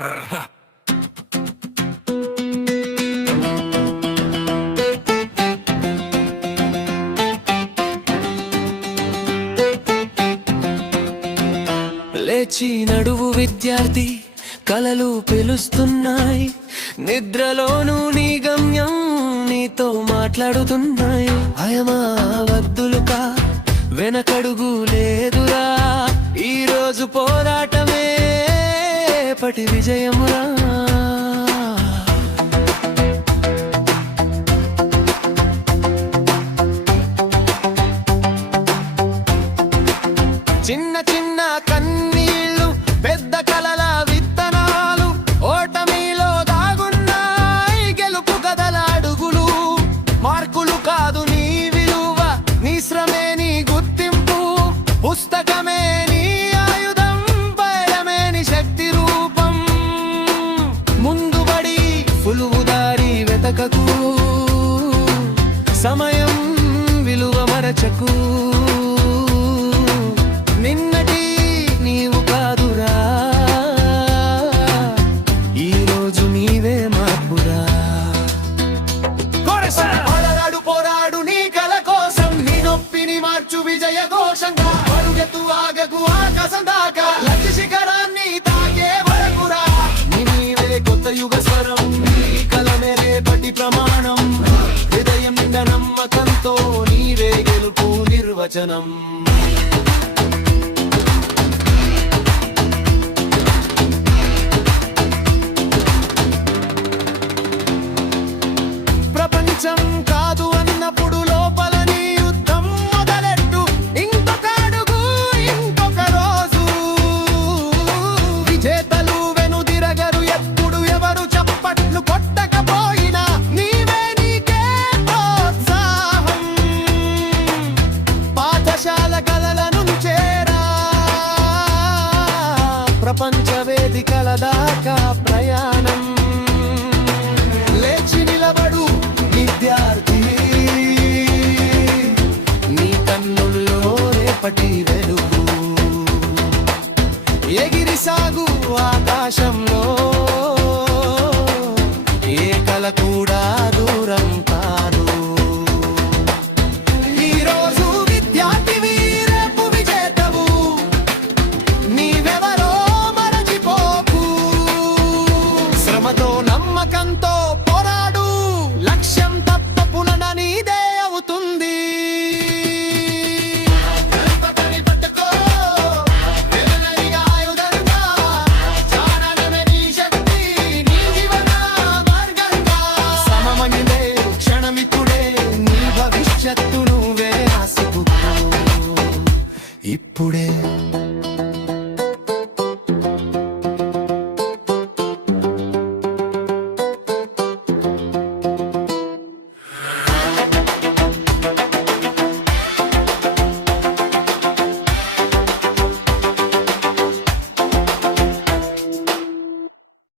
లేచి నడువు విద్యార్థి కలలు పిలుస్తున్నాయి. నిద్రలోనూ నీ గమ్యం నీతో మాట్లాడుతున్నాయి. అయమా వద్దులుకా వెనకడుగు లేదురా. ఈ రోజు పోరాటమే రేపటి విజయమురా. చిన్న చిన్న కన్నీళ్ళు సులువు దారి వెతకకు. సమయం విలువ మరచకు. నిన్నటి నీవు కాదురా. ఈ రోజు నీవే మార్పురా. పోరాడు పోరాడు నీ కల కోసం నీ నొప్పిని మార్చు విజయ ఘోషంగా అడుగెత్తు ఆగకు ఆకాశం వచనం. ప్రపంచం వేదికల దాకా ప్రయాణం. లేచి నిలబడు విద్యార్థి. నీ కన్నుల్లో రేపటి వెలుగు. ఎగిరి సాగు ఆకాశంలో. ఏ కల కూడా পুড়ে